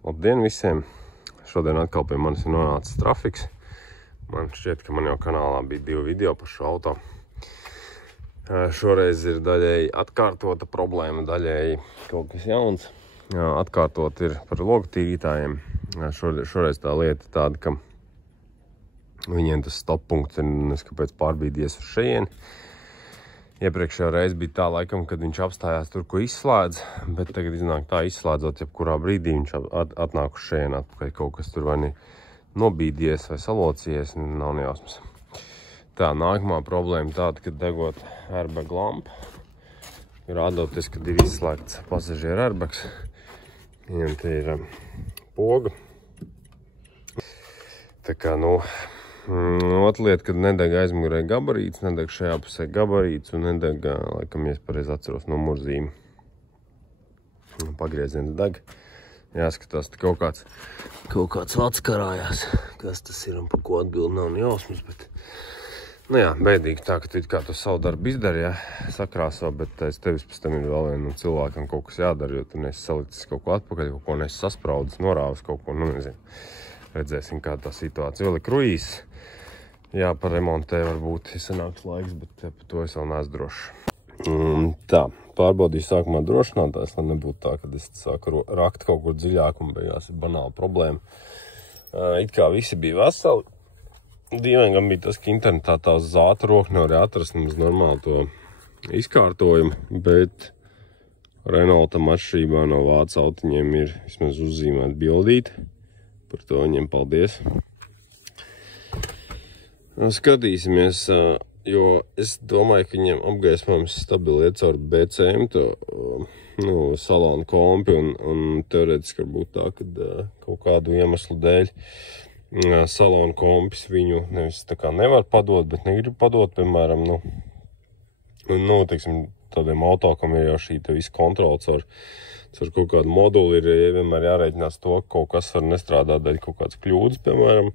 Labdien visiem! Šodien atkal pie manis ir nonācis trafiks. Man šķiet, ka man jau kanālā bija 2 video par šo auto. Šoreiz ir daļēji atkārtota problēma, daļēji kaut kas jauns. Atkārtot ir par logu tīrītājiem. Šoreiz tā lieta tāda, ka viņiem tas stop punkts ir neskapēc pārbīdies uz šejieni. Iepriekšējā reize bija tā laikam, kad viņš apstājās tur, ko izslēdz, bet tagad iznāk tā izslēdzot, jebkurā brīdī viņš atnāk uz šejieni atpakaļ. Kaut kas tur vai nobīdies vai salocījies, nav nejausmas. Tā, nākamā problēma tāda, kad degot airbag lampu, rādoties, kad ir izslēgts pasažieru airbags. Viņam te ir poga. Tā kā, otra lieta, kad nedeg aizmugurē gabarīts, nedeg šajā pusē gabarīts un nedeg, laikam, ja es pareizi atceros, no murzīm. Pagrieziens deg. Jāskatās, te kaut kāds vats karājās. Kas tas ir un par ko atbildi nav jausmas, bet... jā, bēdīgi tā, ka tu it kā to savu darbu izdari, sakrāso, bet aiz tevis pēc tam ir vēl vienam cilvēkam kaut kas jādara, jo tu nesi saliktis kaut ko atpakaļ, kaut ko nesi saspraudis, norāvis kaut ko, nezinu. Redzēsim, kā tā situācija. Vēl ir kruīzes. Jā, par remontē varbūt ir sanāks laiks, bet par to es vēl neesmu drošs. Tā, pārbaudīju sākumā drošinātājs, lai nebūtu tā, kad es sāku rakt kaut kur dziļāk un beigās ir banāla problēma. It kā visi bija veseli. Dīvaini gan bija tas, ka internetā tā uz zāta roku nevarēja atrast mums normāli to izkārtojumu, bet Renaultam atšķirībā no vācu autiņiem ir vismaz uzzīmēta bildīte. Par to viņiem paldies. Skatīsimies, jo es domāju, ka viņiem apgaismojums stabili iet caur BCM, to salonu kompi, un teorētiski varbūt tā, ka kaut kādu iemeslu dēļ salonu kompis viņu nevis tā kā nevar padot, bet negrib padot, piemēram, teiksim, tādiem auto, kam ir jau šī te visu kontrola caur kaut kādu moduli, ir vienmēr jārēķinās to, ka kaut kas var nestrādāt dēļ kaut kāds kļūdas, piemēram.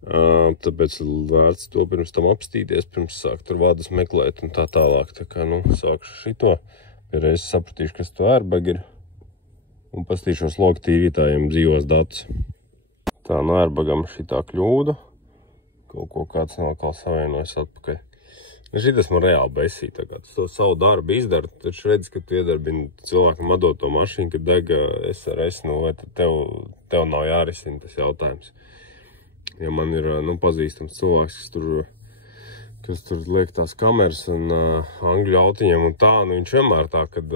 Tāpēc vērts to pirms tam apstīties, pirms sākt tur vādas meklēt un tā tālāk. Tā kā, sākšu šito, reiz sapratīšu, kas to airbag ir, un pastīšos logu tīrītājiem dzīvos datus. Tā, no airbagam šitā kļūda, kaut ko kāds nav kā savienojas atpakaļ. Šitas man reāli besī, tā kā tu savu darbu izdari, taču redz, ka tu iedarbini cilvēkam atdot to mašīnu, kad deg SRS, vai tad tev nav jārisina tas jautājums. Ja man ir, pazīstams cilvēks, kas tur liek tās kameras un angļu autiņiem un tā, viņš vienmēr tā, kad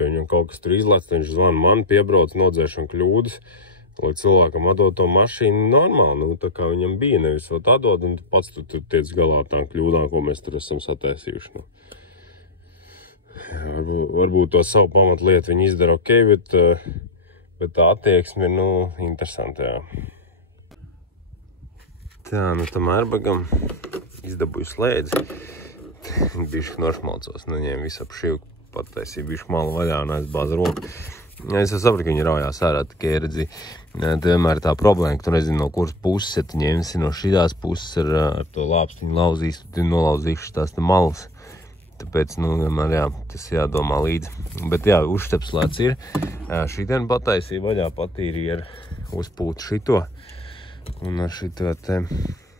viņam kaut kas tur izlēc, viņš zvana man, piebrauc, nodzēšana kļūdas, lai cilvēkam atdod to mašīnu normāli, tā kā viņam bija, nevis atdod, un pats tu tiec galā tām kļūdām, ko mēs tur esam sataisījuši. Varbūt to savu pamatlietu viņi izdara ok, bet tā attieksme ir, interesanti, jā. Tā, tam airbagam izdabūju slēdzi. Bišķi nošmalcos, ņēma visu ap šīvu, pataisīju bišķi malu vaļā un aizbāza roku. Es jau sapratu, ka viņi raujās ārā, tikai redzi, te vienmēr ir tā problēma, ka tu nezini, no kuras puses, ja tu ņemsi no šitās puses ar to lāpstiņu lauzīs, tu nolauzīši tās te malas. Tāpēc, vienmēr, jā, tas jādomā līdzi. Bet, jā, uzštepslēts ir. Šitien pataisīja vaļā, patīrīja ar uzpūtu šito un ar šito te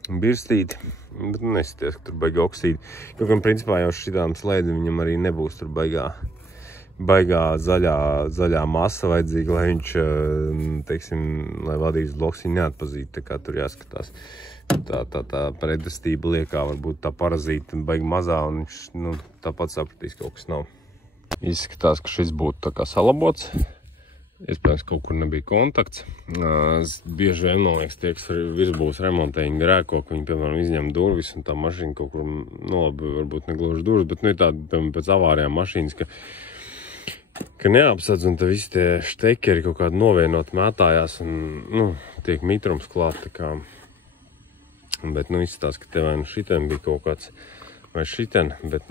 birstīti. Bet nesities, ka tur baigi oksīdi. Jo, gan principā jau šitām slēdzi viņam arī nebūs tur baigā zaļā masa vajadzīga, lai viņš, teiksim, lai vadības bloks viņu neatpazītu, tā kā tur jāskatās. Tā pretestība liekā, varbūt tā parazīta baigi mazā, un viņš, tāpat sapratīs, kaut kas nav. Izskatās, ka šis būtu tā kā salabots. Iespējams, kaut kur nebija kontakts. Bieži vien, man liekas, tie, kas virsbūs remontē, viņi grēko, ka viņi, piemēram, izņem durvis, un tā mašīna kaut kur, labi, varbūt negluži durvis, bet, ir tāda, piemēram, pēc avārijām mašīnas, ka neapsadz, un te visi tie štekeri kaut kādi novienot mētājās, un, tiek mitrums klāt, tā kā. Bet, izskatās, ka te vai šitien bija kaut kāds, vai šitien, bet,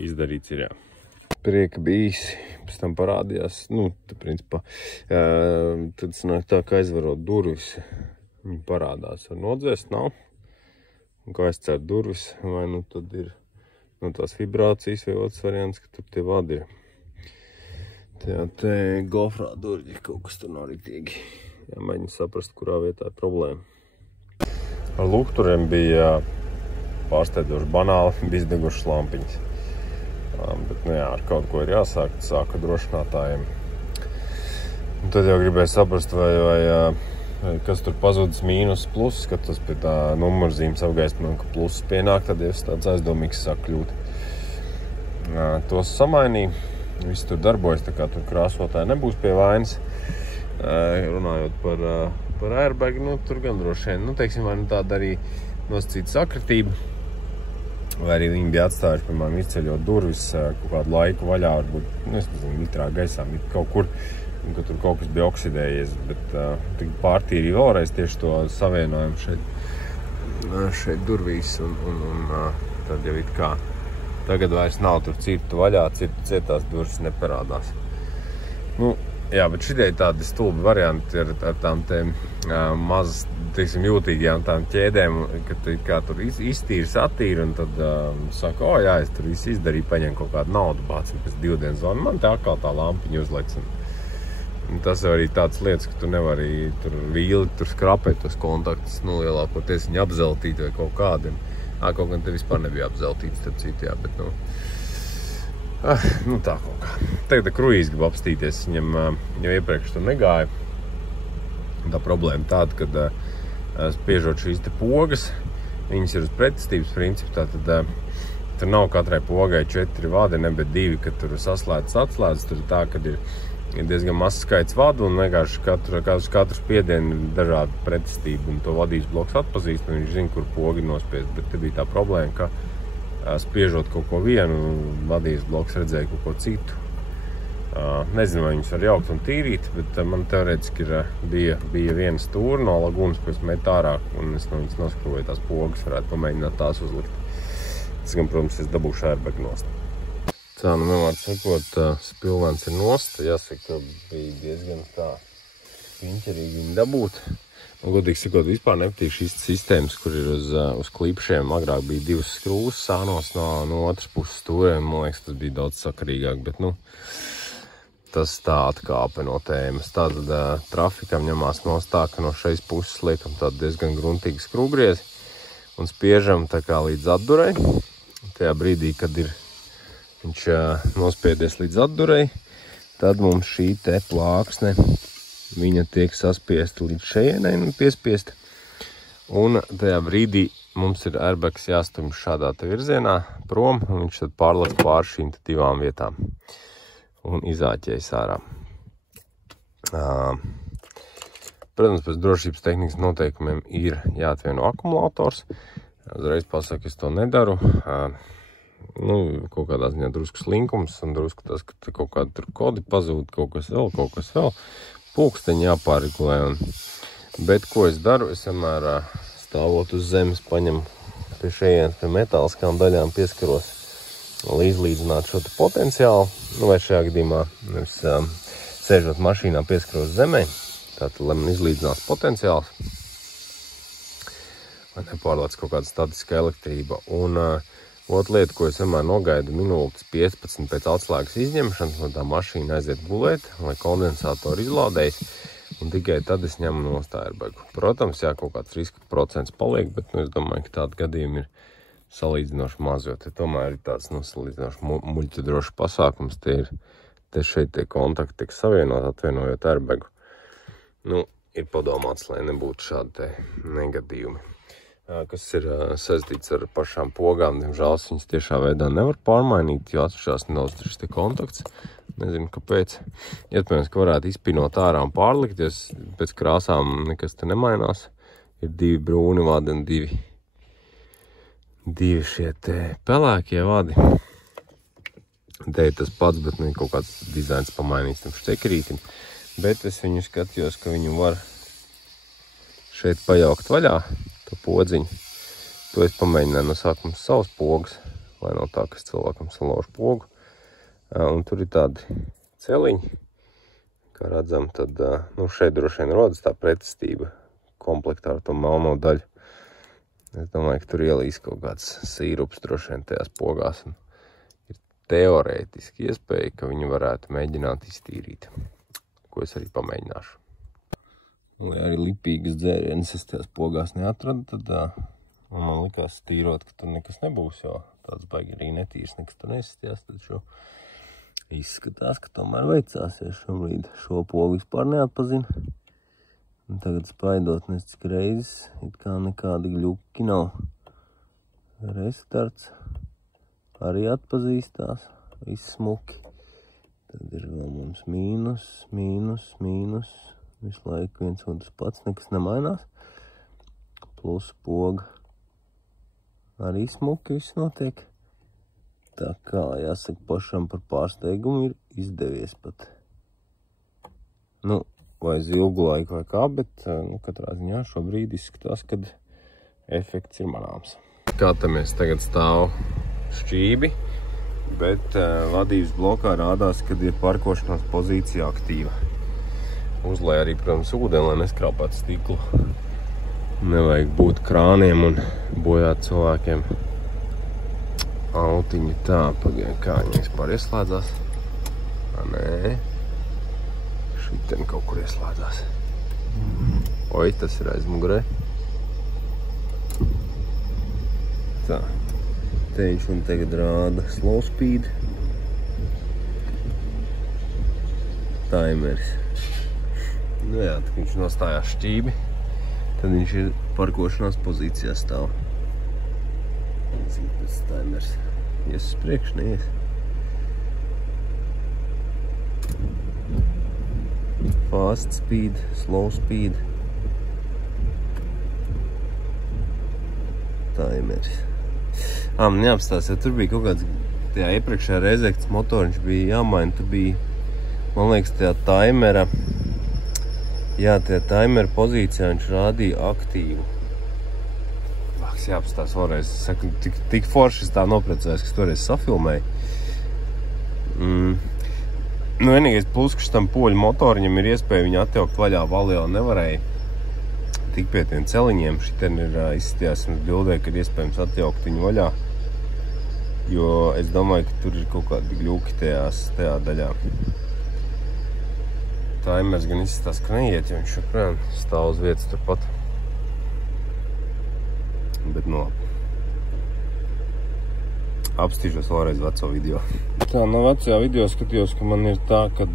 izdarīts ir, jā. Prieka bija īsi, pēc tam parādījās, te principā, tad sanāk tā, ka aizvarot durvis, viņi parādās, var nodzēst, nav, un kā aizcērt durvis, vai tad ir tās vibrācijas vai otrs variants, ka tur tie vadi ir. Te gofrā durģi kaut kas tur nav ritīgi. Jāmēģina saprast, kurā vietā ir problēma. Ar lukturiem bija pārsteidzoši banāli, bija izdegušas lampiņas. Bet, nu jā, ar kaut ko ir jāsāk, sāka drošinātājiem. Un tad jau gribēju saprast, vai kas tur pazudis mīnus plus, kad tas pie tā numurzīmes apgaismojuma, ka plus pienāk, tad jau tāds aizdomīgs sāk kļūt. Tos samainīja, viss tur darbojas, tā kā tur krāsotāji nebūs pie vainas. Runājot par airbag, nu tur gan droši vien, nu teiksim, vai nu tāda arī nosacīta sakritība, vai arī viņi bija atstājuši, piemēram, izceļot durvis kaut kādu laiku vaļā, varbūt, nu es nezinu, litrā gaisā, kaut kur, un ka tur kaut kas bija oksidējies, bet tik pārtīrīja vēlreiz tieši to savienojumu šeit durvīs, un tad jau it kā tagad vairs nav tur cirtu vaļā, cietās durvis neparādās. Nu, jā, bet šitie ir tādi stulbi varianti ar tām te mazas, teiksim, jūtīgajām tām ķēdēm, kad kā tur iztīrs, attīri, un tad saka, jā, es tur visu izdarīju, paņem kaut kādu naudu, bācim pēc 2 dienas zvanu, man te atkal tā lampiņa uzlec. Un tas arī tādas lietas, ka tu nevari tur vīli, tur skrapēt tos kontaktus, nu, lielākoties viņi apzeltīti vai kaut kādiem. Kaut gan te vispār nebija apzeltīts, starp citu, jā, bet, nu tā kaut kā. Tagad kruīzi grib apstīties, viņam jau iepriekš tur negāja. Tā problēma tāda, kad spiežot šīs te pogas, viņas ir uz pretestības principu, tātad tur nav katrai pogai 4 vadi, ne, bet 2, kad tur saslēdz, atslēdz, tur ir tā, kad ir diezgan mazs skaits vadu un vienkārši katru spiedienu ir dažāda pretestība un to vadības bloks atpazīst un viņš zina, kur pogi nospiest, bet te bija tā problēma, ka spiežot kaut ko vienu, vadības bloks redzēja kaut ko citu. Nezinu, vai viņus var jaukt un tīrīt, bet man teorētiski bija viena stūra no lagūnas, ko es metu ārā, un es no viņas noskroju tās pogas, varētu pamēģināt tās uzlikt. Tas gan, protams, es dabūšu airbag nost. Tā, nu vienmēr sakot, spilvens ir nost, jāsaka, ka bija diezgan tā piņķerīgi viņu dabūt. Un, godīgi sakot, vispār nepatīk šīs sistēmas, kur ir uz klipšiem. Agrāk bija 2 skrūvas sānos no otras puses stūriem, man liekas, tas bija daudz sakarīgāk, bet, nu, tas tā atkāpe no tēmas. Tātad trafikam ņemās nost tā, ka no šeis puses liekam tādu diezgan gruntīgi skrūvgriezi un spiežam tā kā līdz atdurei. Tajā brīdī, kad ir viņš nospiedies līdz atdurei, tad mums šī te plāksne, viņa tiek saspiesta līdz šejienai un piespiesta. Un tajā brīdī mums ir airbags jāstumj šādā te virzienā prom, un viņš tad pārlec pār šīm 2 vietām un izāķējas ārā. Protams, pēc drošības tehnikas noteikumiem ir jāatvieno akumulators. Uzreiz pasaku, es to nedaru. Nu, kaut kādā ziņā drusku slinkums un drusku tas, ka kaut kādi tur kodi pazūd, kaut kas vēl. Pulksteņi jāpārregulē. Bet ko es daru? Es vienmēr stāvot uz zemes paņemu pie šejienes, pie metāliskām daļām pieskaros, lai izlīdzinātu šo te potenciālu. Nu, vai šajā gadījumā es sēžot mašīnā pieskaros zemē, tātad, lai man izlīdzinās potenciāls, lai nepārlēc kaut kāda statiska elektrība. Un otra lieta, ko es vienmēr nogaidu minūtes 15 pēc atslēgas izņemšanas, un tā mašīna aiziet gulēt, lai kondensātori izlādējas, un tikai tad es ņemu nost airbagu. Protams, jā, kaut kāds riska procents paliek, bet nu, es domāju, ka tādi gadījumi ir salīdzinoši maz, jo te tomēr ir tāds salīdzinoši muļķa drošs pasākums. Te šeit tie kontakti tiek savienot, atvienojot airbagu. Nu, ir padomāts, lai nebūtu šādi te negadījumi. Kas ir saistīts ar pašām pogām, diemžēl viņas tiešā veidā nevar pārmainīt, jo atšķirās nedaudz šis te kontakts. Nezinu, kāpēc. Iespējams, ka varētu izpinot ārā un pārlikt, jo pēc krāsām nekas te nemainās. Ir 2 brūni vadi un 2 šie te pelēkie vadi. Te ir tas pats, bet ne kaut kāds dizains pamainīts tam štekerītim. Bet es viņu skatījos, ka viņu var šeit pajaukt vaļā. To podziņu. To es pamēģināju no sākuma savas pogas, lai nav tā, ka es cilvēkam salaužu pogu. Un tur ir tādi celiņi, kā redzam, tad nu, šeit droši vien rodas tā pretestība komplektā ar to melno daļu. Es domāju, ka tur ielīs kaut kāds sīrups droši vien tajās pogās. Un ir teorētiski iespēja, ka viņu varētu mēģināt iztīrīt, ko es arī pamēģināšu. Lai arī lipīgas dzērienas es tajās pogās neatradu, tad man likās tīrot, ka tur nekas nebūs, jo tāds baigi arī netīrs, nekas tur nesistījās, tad šo izskatās, ka tomēr veicāsies šobrīd. Šo pogu vispār neatpazinu. Un tagad spaidot nes cik reizes, it kā nekādi gļuki nav. Restarts arī atpazīstās, viss smuki. Tad ir vēl mums mīnus, mīnus, mīnus. Visu laiku viens un tas pats, nekas nemainās. Plus poga. Arī smuki viss notiek. Tā kā, jāsaka, pašam par pārsteigumu ir izdevies pat. Nu, vai uz ilgu laiku vai kā, bet katrā ziņā šobrīd izskatās, kad efekts ir manāms. Skatāmies, tagad stāv šķībi, bet vadības blokā rādās, kad ir parkošanās pozīcija aktīva. Uzlēja arī, protams, ūdeni, lai neskrāpētu stiklu. Nevajag būt krāniem un bojāt cilvēkiem autiņu. Tā, pagaidām, kā viņi vispār ieslēdzās. Nē, šitien kaut kur ieslēdzās. Oi, tas ir aizmugurē. Tā, te viņš man tagad rāda slow speed. Timeris. Nu jā, tad viņš nostājās šķībi, tad viņš ir parkošanās pozīcijā stāv. Cik pēc timers. Ies uz priekšu, neies. Fast speed, slow speed. Timers. Man neapstās, jo tur bija kaut kāds, tajā iepriekšējā reizē, kad motoriņš bija jāmaina, tur bija, man liekas, tajā timera, jā, tajā timera pozīcijā viņš rādīja aktīvu. Vāks jāapstās vēlreiz. Es saku, tik forši es tā noprecējos, ka toreiz safilmēju. Nu, vienīgais plus, ka šitam poļu motoriņam ir iespēja viņu atjaukt vaļā. Valio nevarēja tik pie tiem celiņiem. Šitien ir izstījās mums bildē, kad iespējams atjaukt viņu vaļā. Jo es domāju, ka tur ir kaut kādi gļuki tajā daļā. Timers gan izskatās, ka neiet, jo viņš joprojām stāv uz vietas turpat. Bet nu labi. Apstīšos vēlreiz veco video. Tā, no vecajā video skatījos, ka man ir tā, ka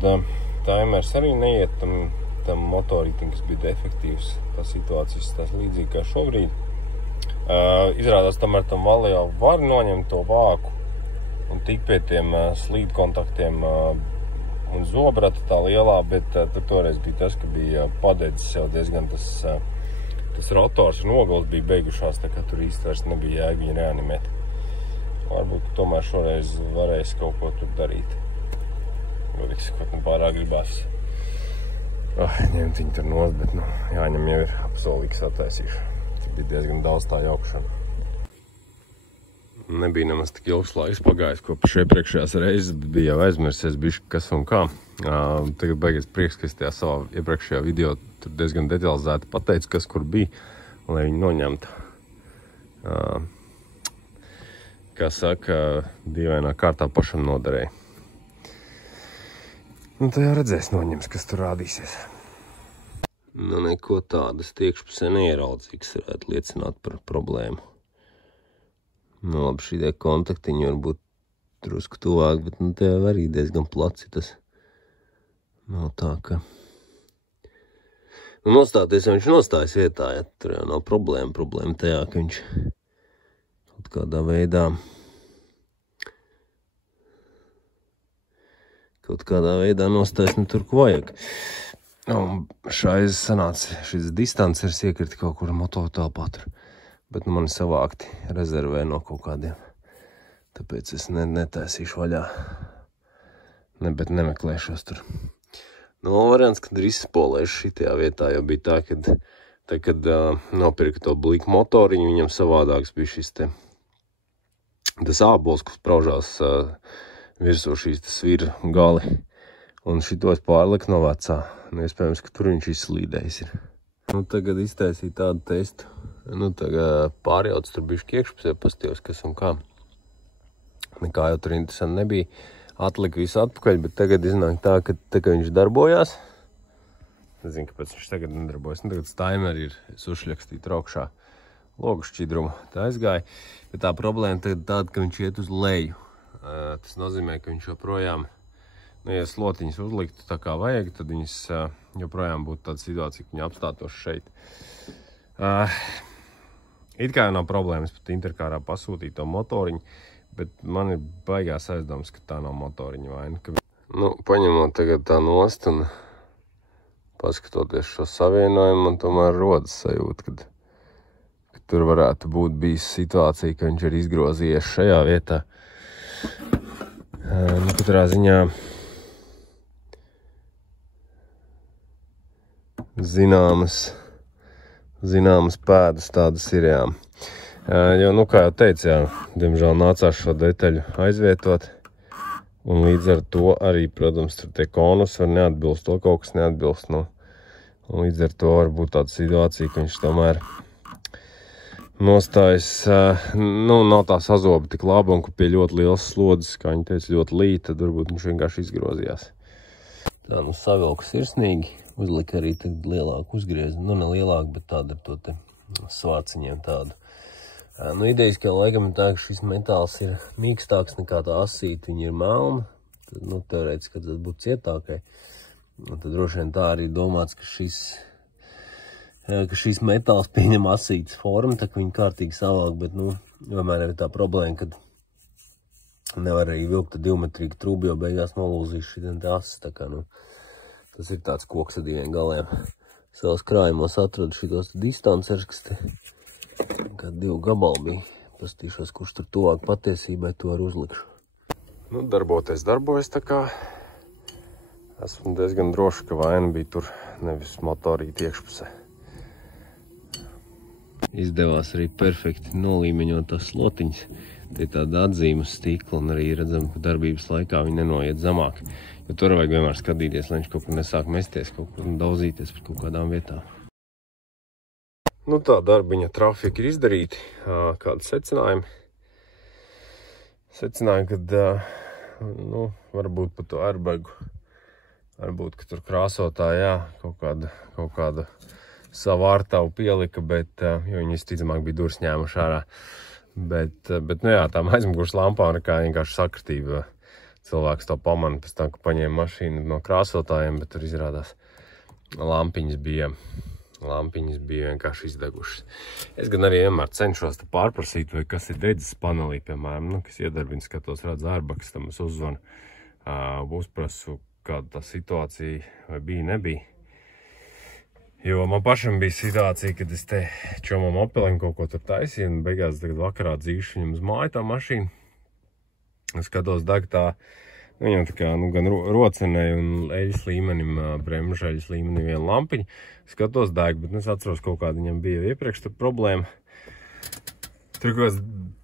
timers arī neiet tam motorītim, kas bija defektīvs. Tā situācija izskatās līdzīgi kā šobrīd. Izrādās tomēr tam Valio var noņemt to vāku un tik pie tiem slīd kontaktiem un zobrata tā lielā, bet tur toreiz bija tas, ka bija padedzis jau diezgan tas rotors un ogles bija beigušās, tā kā tur īsti vairs nebija jēga viņu reanimēt. Varbūt tomēr šoreiz varēs kaut ko tur darīt. Godīgi sakot, pārāk gribās ņemt viņu tur nost, bet jāņem jau ir apsolīgs attaisīšu. Tas bija diezgan daudz tā jaukšana. Nebija nemaz tik ilgs laiks pagājis, kopš iepriekšējās reizes bija jau aizmirsies bišķi kas un kā. Tagad baigies prieks, ka es tajā savā iepriekšējā video tur diezgan detalizēti pateicu, kas kur bija, lai viņi noņemtu. Kā saka, dīvainā kārtā pašam noderēja. Nu, tā jau redzēs noņems, kas tur rādīsies. Nu, neko tādas tiekšpusē neieraudzīgs varētu liecināt par problēmu. Nu, labi, šī kontaktiņi var būt drusku tuvāk, bet te arī diezgan placi tas. Nav tā, ka... Nu, nostāties, ja viņš nostājas vietā, ja tur jau nav problēma. Problēma tajā, ka viņš kaut kādā veidā nostājas ne tur, ko vajag. Un šais sanāca, šis distanceris iekrita kaut kur mototelpā tur. Bet nu mani savākti rezervē no kaut kādiem. Tāpēc es netaisīšu vaļā. Bet nemeklēšos tur. Nu, variants, kad ir izspolējuši šitajā vietā, jo bija tā, kad nopirka to blīku motoriņu, viņam savādāks bija šis tas ābols, kas spraužās virsū šīs svira gali. Un šito es pārliku no vecā. Nu, iespējams, ka tur viņš izslīdējis ir. Nu, tagad iztaisīju tādu testu. Nu, tagad pārjauc tur bišķi iekšpusē, pastījos, kas un kā. nekā jau tur interesanti nebija. Atlika visu atpakaļ, bet tagad iznāk tā, ka viņš darbojās. Nezinu, kāpēc viņš tagad nedarbojas. Tagad staimeri ir sušļakstīt augšā logu šķidrumu. Tā aizgāja, bet tā problēma tagad tāda, ka viņš iet uz leju. Tas nozīmē, ka viņš joprojām, ja slotiņas uzliktu tā kā vajag, tad viņas joprojām būtu tāda situācija, ka viņi apstātos šeit. It kā jau nav problēmas pat interkārā pasūtīt to motoriņu, bet man ir baigās aizdomas, ka tā nav motoriņa vaina. Nu, paņemot tagad tā nost un paskatoties šo savienojumu, man tomēr rodas sajūta, ka tur varētu būt bijis situācija, ka viņš ir izgrozījies šajā vietā. Nu, katrā ziņā zināmas pēdas tādas ir, jā. Jo, nu, kā jau teicu, jā, diemžēl nācās šo detaļu aizvietot, un līdz ar to arī, protams, tur tie konus var neatbilst, to kaut kas neatbilst, nu, un līdz ar to var būt tāda situācija, ka viņš tomēr nostājas, nu, nav tā sazoba tik laba, un ka pie ļoti liels slodzes, kā viņi teica, ļoti līt, tad varbūt viņš vienkārši izgrozījās. Tā, nu, savilku sirsnīgi, uzlika arī tagad lielāku uzgriezu, nu, ne lielāku, bet tādu ar to te svārciņiem tādu. Nu, idejiski jau laikam ir tā, ka šis metāls ir mīkstāks nekā tā asīta, viņa ir melna, tad, nu, teorētiski, tas būtu cietākai. Un tad droši vien tā arī domāts, ka šis metāls pieņem asītas formu, tā ka viņi kārtīgi savāk, bet, nu, vienmēr ir tā problēma, kad nevar arī vilkt 2-metrīgu trūbu, jo beigās nolūzīs šī te asis, tā kā, nu, tas ir tāds koks ar diviem galiem. Savas krājumos atradu šitos distancers, kas te kā 2 gabali bija. Pastīšos, kurš tur tuvāk patiesībai, to ar uzlikšu. Nu, darbojas tā kā. Esmu diezgan droši, ka vaina bija tur nevis motorīti iekšpusē. Izdevās arī perfekti nolīmeņot tās slotiņas. Te ir tāda atzīme uz stikla, un arī redzam, ka darbības laikā viņi nenoiet zemāk. Jo tur vajag vienmēr skatīties, lai viņš kaut kur nesāk mesties, kaut kur daudzīties par kaut kādām vietām. Nu tā, darbiņa trafika ir izdarīti. Kādi secinājumi? Secinājumi, kad, nu, varbūt pa to airbagu, varbūt, ka tur krāsotāji, jā, kaut kādu savu ārtavu pielika, bet, jo viņi visticamāk bija durs ņēmuši ārā. Bet, nu jā, tā aizmugurs lampā nekā vienkārši sakritība. Cilvēks to pamana pēc tam, ka paņēma mašīnu no krāsotājiem, bet tur izrādās lampiņas bija vienkārši izdegušas. Es gan arī vienmēr cenšos pārprasīt, vai kas ir dedzis panelī, piemēram, nu, kas iedarbina, skatos, redz ārbaks, tam es uzvanu, uzprasu, kāda tā situācija vai bija, nebija. Jo man pašam bija situācija, kad es te čomam Opelim kaut ko tur taisīju, un beigās tagad vakarā dzīšu viņam uz māju tā mašīna. Es skatos, deg tā, viņam tā kā, nu, gan rocenei un eļas līmenim, bremžeļas līmenim viena lampiņa. Skatos, deg, bet es atceros, kaut kāda viņam bija iepriekš tur problēma. Tur kaut kāds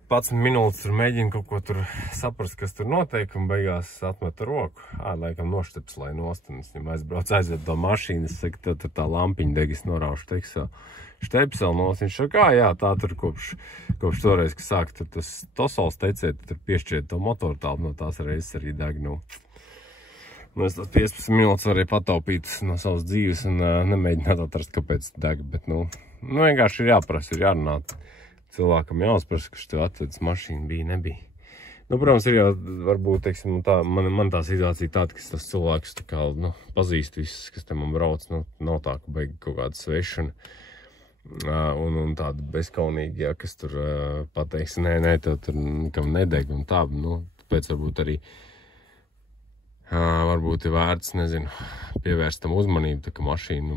11 minūtes tur mēģina kaut ko tur saprast, kas tur notiek, un beigās atmeta roku. Laikam nošteps, lai nost, un es viņam aizved to mašīnu, es saku, tad tur tā lampiņa deg, es noraušu, teiks, štepseli nost. Viņš saka, jā, tā tur kopš toreiz, ka sāk tur tas tosols teicēt, tur piešķiet to motoru tālu, no tās reizes arī deg, nu. Nu, es tās 15 minūtes varēju pataupīt no savas dzīves un nemēģināt atrast, kāpēc deg, bet, nu, vienkārši ir jāprasa, ir jārunā. Cilvēkam jāuzprasa, ka tev atvedas mašīna bija, nebija. Nu, protams, ir jau, varbūt, teiksim, man tā situācija tāda, ka tas cilvēks tā kā, nu, pazīst visus, kas te man brauc, nu, nav tā, ka beig kaut kāda svešana un tāda bezkaunīgi, ja, kas tur pateiks, nē, tev tur nekam nedeg un tā, nu, tāpēc varbūt arī varbūt ir vērts, nezinu, pievērst tam uzmanību, tā ka mašīnu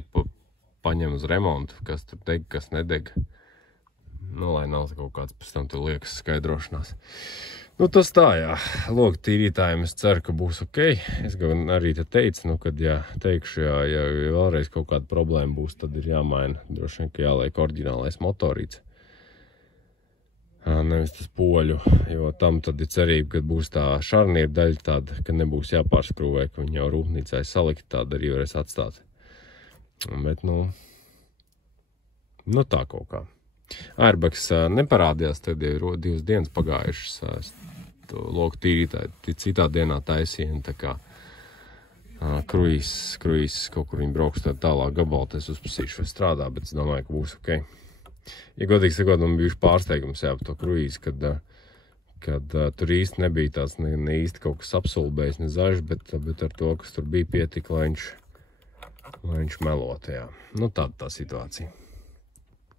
paņem uz remontu, kas tur deg, kas nedeg. Nu, lai nav kaut kāds pēc tam tur liekas skaidrošanās. Nu, tas tā, jā. Logu tīrītājiem es ceru, ka būs ok. Es gan arī te teicu, nu, kad, ja teikšu, ja vēlreiz kaut kāda problēma būs, tad ir jāmaina. Droši vien, ka jāliek oriģinālais motorīts. Nevis tas poļu, jo tam tad ir cerība, ka būs tā šarniera daļa tāda, ka nebūs jāpārskrūvē, ka viņi jau rūpnīcai salikt, tāda arī varēs atstāt. Bet, nu tā kaut kā. Airbags neparādījās, tad jau 2 dienas pagājušas. loku tīrītāji citā dienā taisīja, un tā kā kruīzes kaut kur viņi brauks tālāk gabalu, es uzprasīšu, vai strādā, bet es domāju, ka būs ok. Ja godīgi sakot, man bijuši pārsteigums par to kruīzi, kad tur īsti nebija tāds ne īsti kaut kas apsulbējis, ne zažs, bet ar to, kas tur bija pietika, lai viņš melot, jā. Nu, tāda tā situācija.